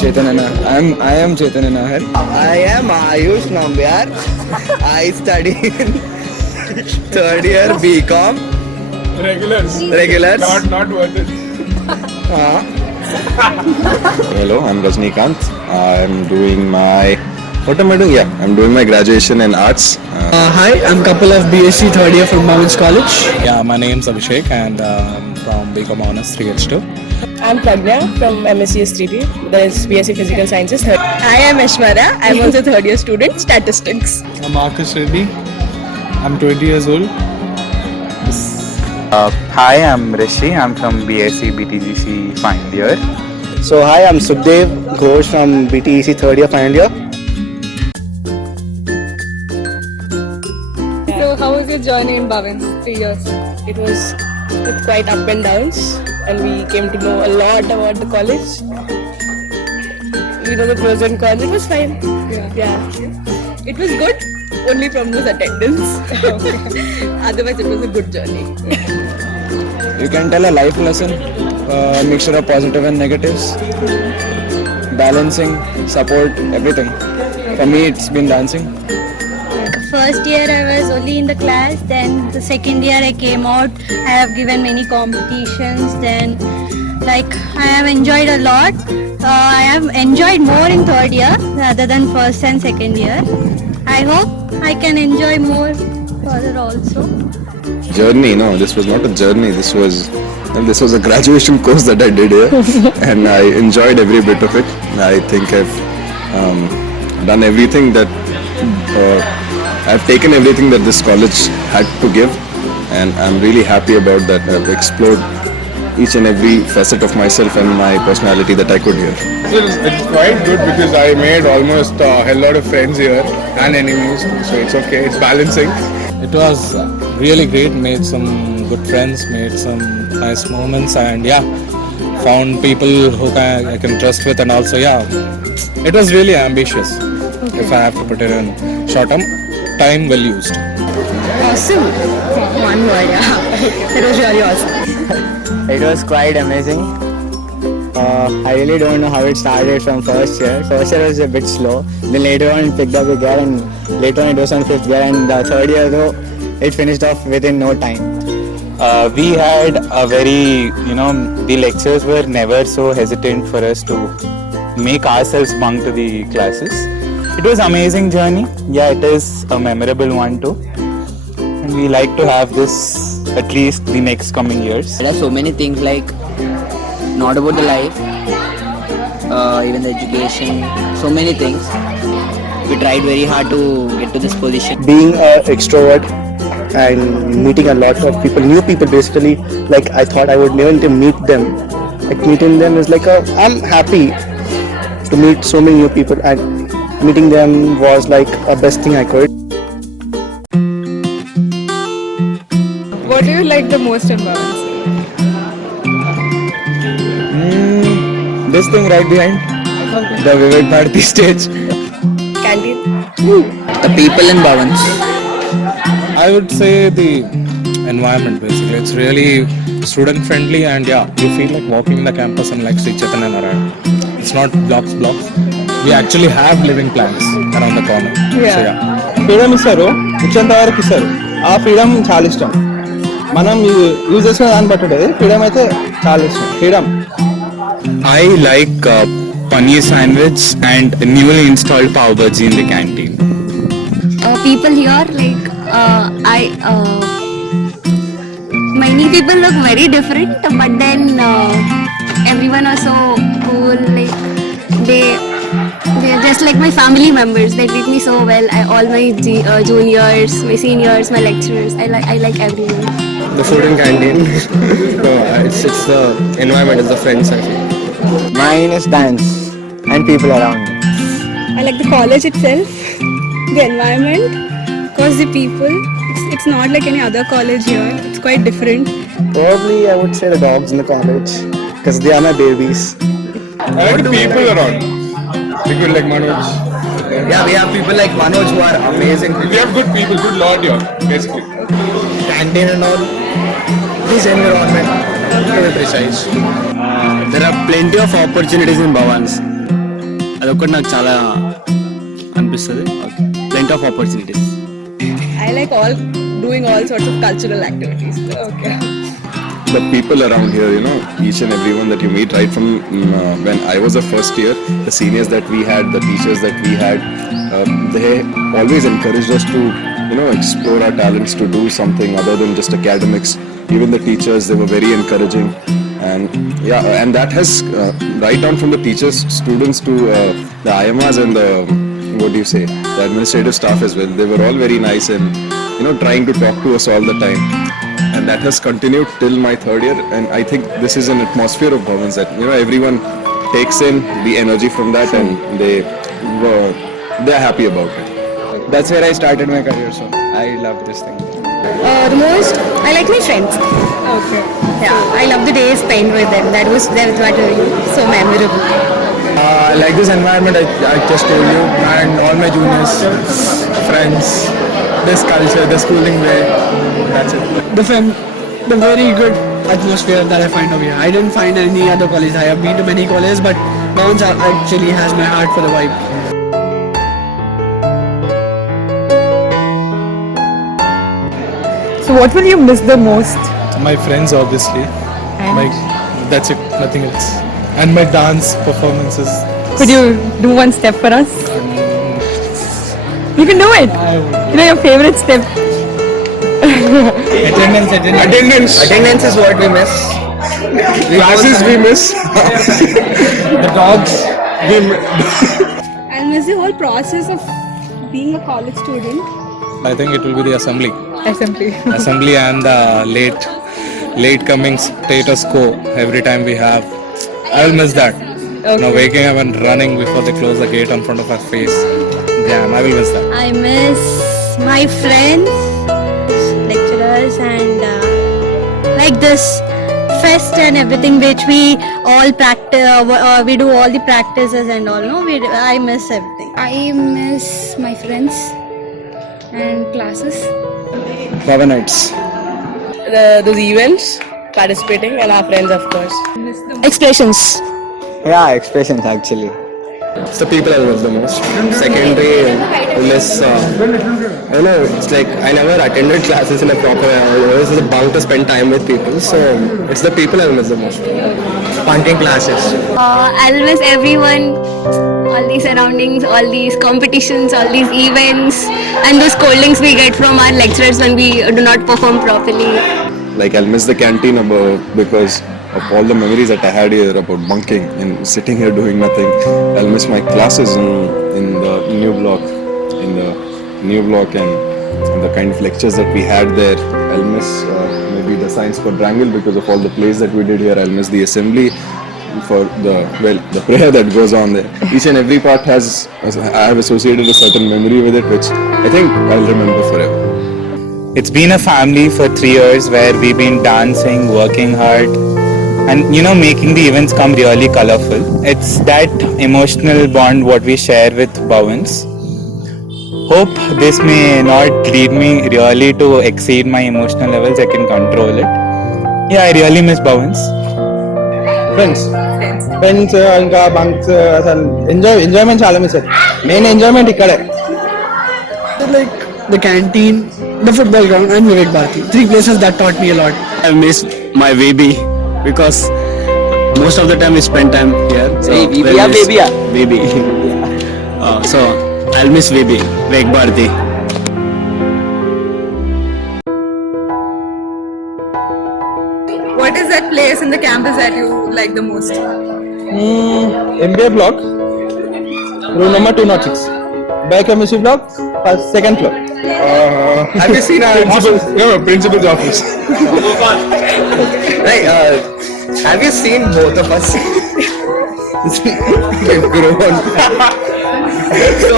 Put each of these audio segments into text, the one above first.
Chaitanya. I am Chaitanya Nahar. I am Ayush Nambyar. I study in third year BCom. Regulars. Not worth it. Hello, I'm Rajnikant. I'm doing my... What am I doing? Yeah, I'm doing my graduation in arts. Hi, I'm couple of BSc third year from Bhavans College. Yeah, my name's Abhishek and I'm from BCom Honors 3H2. I'm Pragya from MSc 3D, that is BSc Physical Sciences. I am Ashwara. I'm also third year student, statistics. I'm Marcus Reddy. I'm 20 years old. Hi, I'm Rishi. I'm from BSc BTGC final year. So hi, I'm Sukhdev Ghosh from BTEC third year final year. So, how was your journey in Bhavans? 3 years. It was with quite up and downs, and we came to know a lot about the college. We know the pros and cons. It was fine. Yeah. It was good, only from this attendance. Otherwise, it was a good journey. You can tell a life lesson, a mixture of positive and negatives, balancing, support, everything. For me, it's been dancing. First year I was only in the class, then the second year I came out. I have given many competitions, then I have enjoyed a lot. I have enjoyed more in third year rather than first and second year. I hope I can enjoy more further also. Journey, no, this was not a journey. This was a graduation course that I did here, and I enjoyed every bit of it. I think I've done everything that I've taken everything that this college had to give, and I'm really happy about that. I've explored each and every facet of myself and my personality that I could here. It's quite good because I made almost a hell lot of friends here and enemies, so it's okay. It's balancing. It was really great. Made some good friends, made some nice moments, and found people who I can trust with, and also it was really ambitious. If I have to put it in short term, time well used. Awesome. One word, It was really awesome. It was quite amazing. I really don't know how it started from first year. First year was a bit slow. Then later on it picked up a gear, and later on it was on fifth gear, and the third year though it finished off within no time. We had a very, the lectures were never so hesitant for us to make ourselves bunk to the classes. It was amazing journey. Yeah, it is a memorable one too. And we like to have this at least the next coming years. There are so many things not about the life, even the education, so many things. We tried very hard to get to this position. Being an extrovert and meeting a lot of people, new people basically, I thought I would never meet them. Meeting them is I'm happy to meet so many new people, and meeting them was a best thing I could. What do you like the most in Bhavans? This thing right behind, the vivekananda stage. Canteen. The people in Bhavans. I would say the environment basically. It's really student friendly, and you feel like walking in the campus and Sri Chaitanya Narayana. It's not blocks. We actually have living plants around the corner. So freedom ఇస్తారు, ఇచ్చేంత వరకు ఇస్తారు. ఆ freedom చాలా ఇష్టం. మనం use చేసుకునే దాన్ని బట్టి ఉంటుంది. ఫ్రీడమ్ అయితే చాలా ఇష్టం. Freedom. I like paneer sandwich and newly installed pav bhaji in the canteen. People here, many people look very different, but then everyone was so cool. They're just like my family members. They treat me so well. All my juniors, my seniors, my lecturers. I like everyone. The food in canteen. No, it's the environment, it's the friends I feel. Mine is dance and people around me. I like the college itself, the environment, because the people. It's not like any other college here. It's quite different. Probably I would say the dogs in the college, because they are my babies. I like the people around. People like Manoj. Yeah, we have people like Manoj who are amazing. We have good people, good lot here, basically. Canteen and all. This environment, to be precise. There are plenty of opportunities in Bhavans. అదొక్కటి నాకు చాలా అనిపిస్తుంది. Plenty of opportunities. I like doing all sorts of cultural activities. Okay. The people around here, each and everyone that you meet, right from when I was a first year, the seniors that we had, the teachers that we had, they always encouraged us to, explore our talents, to do something other than just academics. Even the teachers, they were very encouraging. And that has right on from the teachers, students to the IMAs and the, the administrative staff as well. They were all very nice and, trying to talk to us all the time. And that has continued till my third year, and I think this is an atmosphere of Bhavans that everyone takes in the energy from that, and they're happy about it. That's where I started my career, so I love this thing. The most, I like my friends. Okay. Yeah, I love the days spent with them. That was so memorable. I like this environment I just told you, and all my juniors, friends, this culture, the schooling way. That's it. The very good atmosphere that I find over here. I didn't find any other college. I have been to many colleges, but Bhavans actually has my heart for the vibe. So what will you miss the most? My friends, obviously. That's it, nothing else. And my dance performances. Could you do one step for us? You can do it. Your favorite step. Attendance is what we miss. Classes we miss. The dogs we miss. I'll miss the whole process of being a college student. I think it will be the assembly. Assembly. Assembly and the late coming status quo every time we have. I will miss that. Now waking up and running before they close the gate in front of our face. Damn, I will miss that. I miss my friends, lecturers, and like this fest and everything which we all practice. We do all the practices and all. No, I miss everything. I miss my friends and classes. Bhavanites. Those events, participating, and our friends, of course. Expressions. Yeah, expressions actually. It's the people I love the most. Secondary, miss. It's like I never attended classes in a proper way. I always was a bunk to spend time with people. So it's the people I miss the most. Bunking classes. I'll miss everyone, all these surroundings, all these competitions, all these events, and the scoldings we get from our lecturers when we do not perform properly. Like I'll miss the canteen because of all the memories that I had here about bunking and sitting here doing nothing. I'll miss my classes in the new block, and the kind of lectures that we had there. I'll miss maybe the science quadrangle because of all the plays that we did here. I'll miss the assembly for the prayer that goes on there. Each and every part I have associated a certain memory with it, which I think I'll remember forever. It's been a family for 3 years where we've been dancing, working hard, and making the events come really colorful. It's that emotional bond what we share with Bhavans. Hope this may not lead me really to exceed my emotional levels. I can control it. Yeah, I really miss Bhavans. Friends ఇంకా bunks అసలు enjoyment చాలా miss main enjoyment ఇక్కడే. Like the canteen, the football ground, and Vivek Bharati. 3 places that taught me a lot. I miss my VB because most of the time we spend time here. So VB. So I'll miss VB, Vivek Bharati. What is that place in the campus that you like the most? MBA block, room number 206. Biochemistry block, second floor. Have you seen our principal's office? Right, have you seen both of us? We've grown. So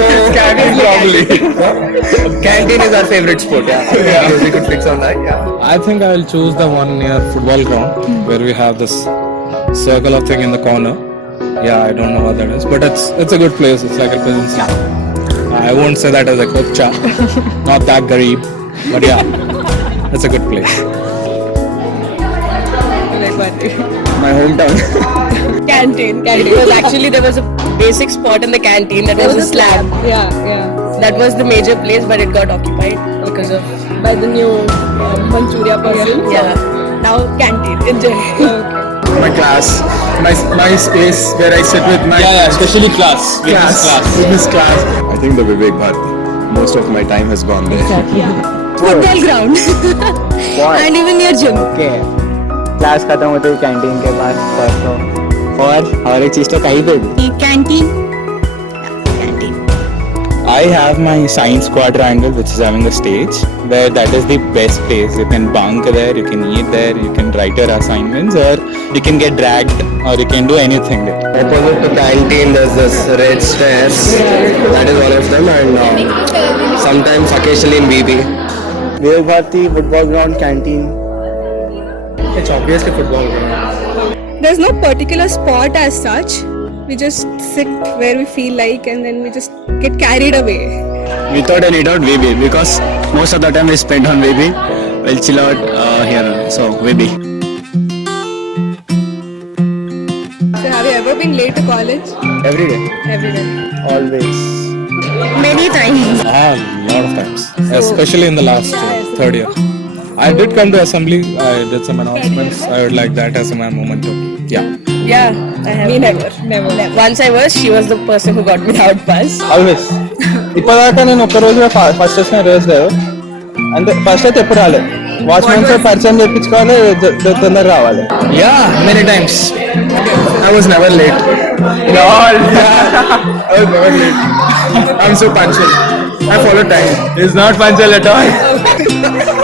canteen is our favorite sport. Yeah. We could fix on that. Yeah. I think I will choose the one near football ground where we have this circular thing in the corner. Yeah, I don't know what that is, but it's a good place. It's like a peasant. I won't say that as a kocha, not that garib, but yeah, it's a good place. My hometown. Canteen. Because actually there was a basic spot in the canteen that was a slab. Yeah. That was the major place, but it got occupied because of By the new Manchuria person. yeah. Now canteen in general. My class, my space where I sit with my especially class. witness class. I think the Vivek Bharati. Most of my time has gone there. Football ground. And even near gym. Okay. Class खत्म होते ही canteen के पास परसों और हर एक चीज तो कहीं पे भी Canteen. I have my science quadrangle, which is having a stage where that is the best place. You can bunk there, you can eat there, you can write your assignments, or you can get dragged, or you can do anything there. opposite to canteen there's this red stairs that is one of them and sometimes occasionally in VB Vivek Bharati football ground canteen It's obviously football ground. There's no particular spot as such. We just sit where we feel like and then we just get carried away. Without any doubt, VB, because most of the time we spend on VB. We'll chill out here, so VB. So have you ever been late to college? every day Every day. always Many times. A lot of times, especially in the last third year. I did come to assembly. I did some announcements. I would like that as my moment too. Yeah. Yeah, I have. Me never. Once I was, she was the person who got me the out bus. Always ఇప్పటిదాకా నేను ఒక్క రోజు first వచ్చిన రోజు లేదు అంటే first అయితే ఎప్పుడు రాలేదు వాచ్మెన్ తో పరిచయం చేయించుకోవాలి తొందరగా రావాలి Yeah, many times. I was never late. I was never late. I'm so punctual. I follow time. Is not పంచల్ at all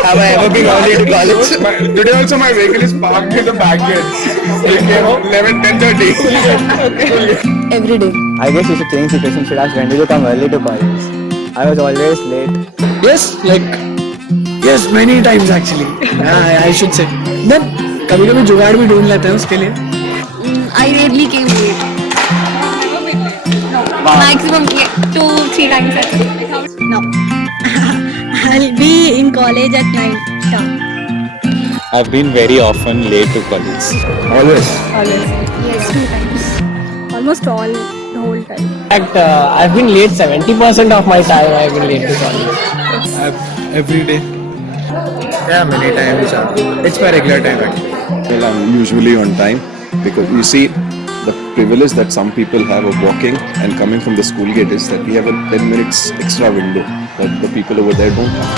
have I ever been early to college Today also my vehicle is parked in the back gate. It came 10:30. Every day. I guess you should change situation should ask when did you come early to college I was always late Yes, many times actually. I should say. Then कभी-कभी जुगाड़ भी ढूंढ लेते हैं उसके लिए. I rarely came late. Maximum 2-3 times. No. I'll be in college at 9. Sure. I've been very often late to college. always Yes, 2 times. Almost all the whole time. In fact, I've been late 70% of my time. I've been late to college. Every day. Yeah, many times. It's my regular time actually. Well, I'm usually on time because you see, the privilege that some people have of walking and coming from the school gate is that we have a 10 minutes extra window that the people over there don't have.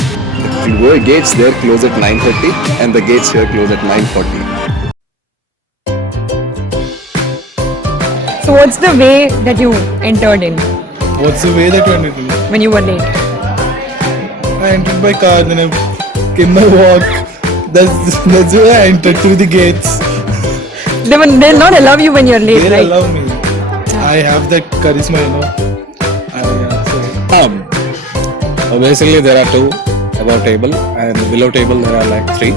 The gates there close at 9:30 and the gates here close at 9:40. So what's the way that you entered in What's the way that you entered? when you were late? I entered by car, then I came by walk. That's the way I entered through the gates. They'll not allow you when you're late, They right? allow me. I have that charisma, you know. Basically, there are two above table and below table there are like three.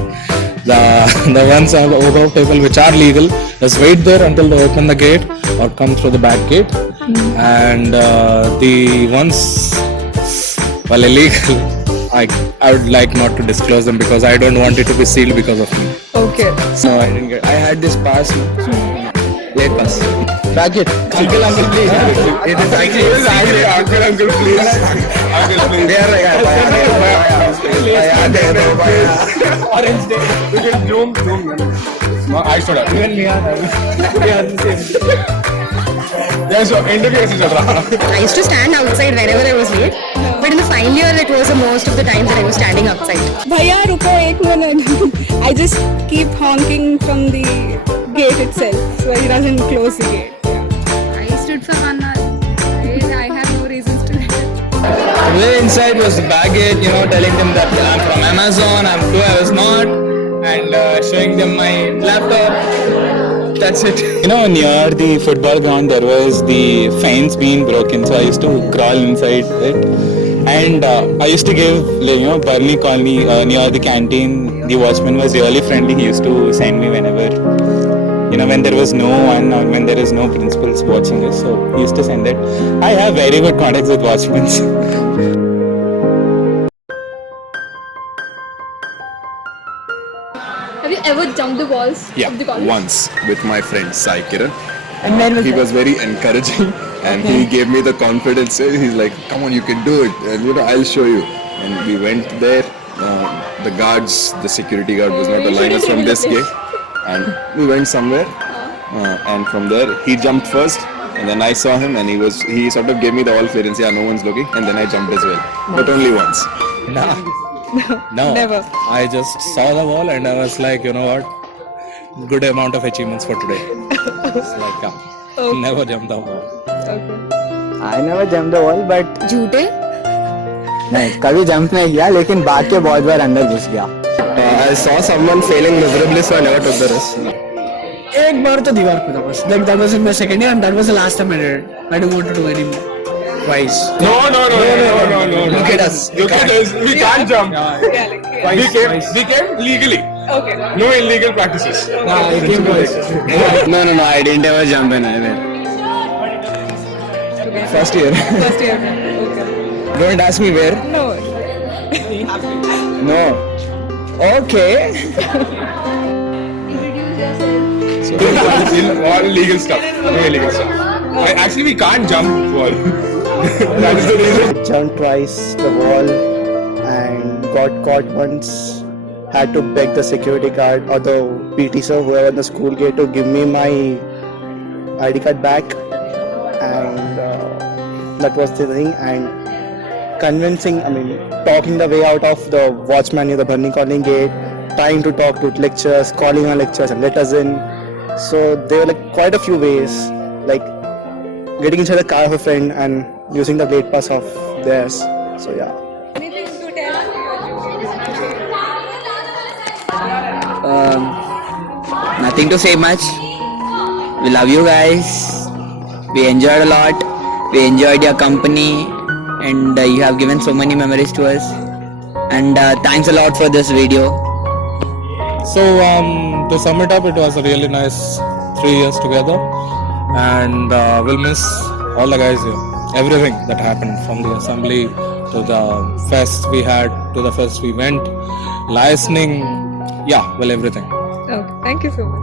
The ones above table which are legal, just wait there until they open the gate or come through the back gate. And the ones well illegal, I would like not to disclose them because I don't want it to be sealed because of me. Okay. so I didn't get I had this pass late pass back it uncle please it is actually Uncle, please. Uncle, please. they are Orange day. You can zoom. No, I stood up. Even me Yeah, so interview ऐसे चल रहा. I used to stand outside whenever I was late. But in the final year, it was the most of the times that I was standing outside. Bhaiya, ruko ek minute. I just keep honking from the gate itself so he doesn't close the gate. I stood for 1 hour. I have no reasons to. The way inside was the back gate, telling them that I'm from Amazon, I was not, and showing them my laptop. That's it. Near the football ground there was the fence being broken, so I used to crawl inside it. And I used to give, Burnie Colony near the canteen. The watchman was really friendly. He used to send me whenever, when there was no one or when there is no principals watching us. So he used to send that. I have very good contacts with watchmen. Have you ever jumped the walls Yeah, of the college? once with my friend Sai Kiran. And when was he that? was very encouraging, and he gave me the confidence. He's like, "Come on, you can do it, and I'll show you." And we went there. The guards, the security guard was not allowing us from this gate, and we went somewhere. And from there, he jumped first, and then I saw him, and he sort of gave me the all clearance. Yeah, no one's looking, and then I jumped as well, but only once. Nah. No. Never. I just saw the wall and I was like, you know what? Good amount of achievements for today. It's like, yeah. Never jump the wall. Okay. I never jumped the wall, but झूठे? नहीं कभी jump नहीं किया लेकिन भाग के बहुत बार अंदर घुस गया. I saw someone failing miserably, so I never took the risk. एक बार तो दीवार पे था बस. Like that was in my second year and that was the last time I did it. I don't want to do anymore. Twice. No. Look at us. Look at us. We can't jump. Twice. We came legally. Okay. No illegal practices. Nah, I came twice. No, I didn't ever jump in anywhere. First year. First year. Okay. Don't ask me where. No. No. Okay. All legal stuff. No illegal stuff. Actually, we can't jump wall. That is the reason. Jumped twice the wall and got caught once. Had to beg the security guard or the PT sir, whoever in the school gate, to give me my ID card back, and that was the thing. And talking the way out of the watchman near the Burning Colony gate, trying to talk to lecturers, calling on lecturers and let us in. So there were like quite a few ways, like getting inside the car of a friend and using the gate pass of theirs. So yeah. Anything to tell? Nothing to say much. We love you guys. We enjoyed a lot. We enjoyed your company, and you have given so many memories to us. And thanks a lot for this video. So to sum it up, it was a really nice 3 years together, and we'll miss all the guys here. Everything that happened, from the assembly to the fest we had, to the fest we went, listening, everything. Okay. Thank you so much.